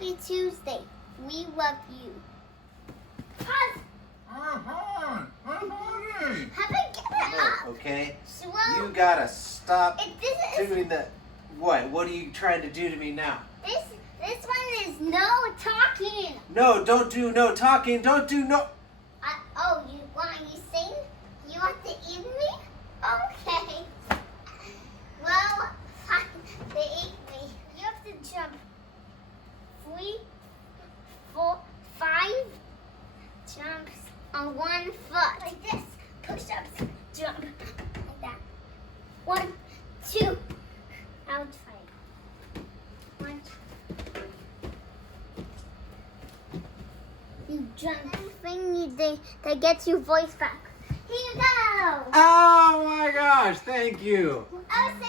Happy Tuesday. We love you. Pause. Haven't given up. Okay. Slow. You gotta stop This is doing that. What? What are you trying to do to me now? this one is no talking. No, don't do no talking. Don't do no. Oh, you want to sing? You want to eat me? Okay. Well, fine. They ate me. You have to jump 3, 4, 5 jumps on 1 foot. Like this. Push-ups. Jump. Like that. 1, 2. I'll try. 1. You jump. Thing that gets your voice back. Here you go. Oh my gosh! Thank you. I was saying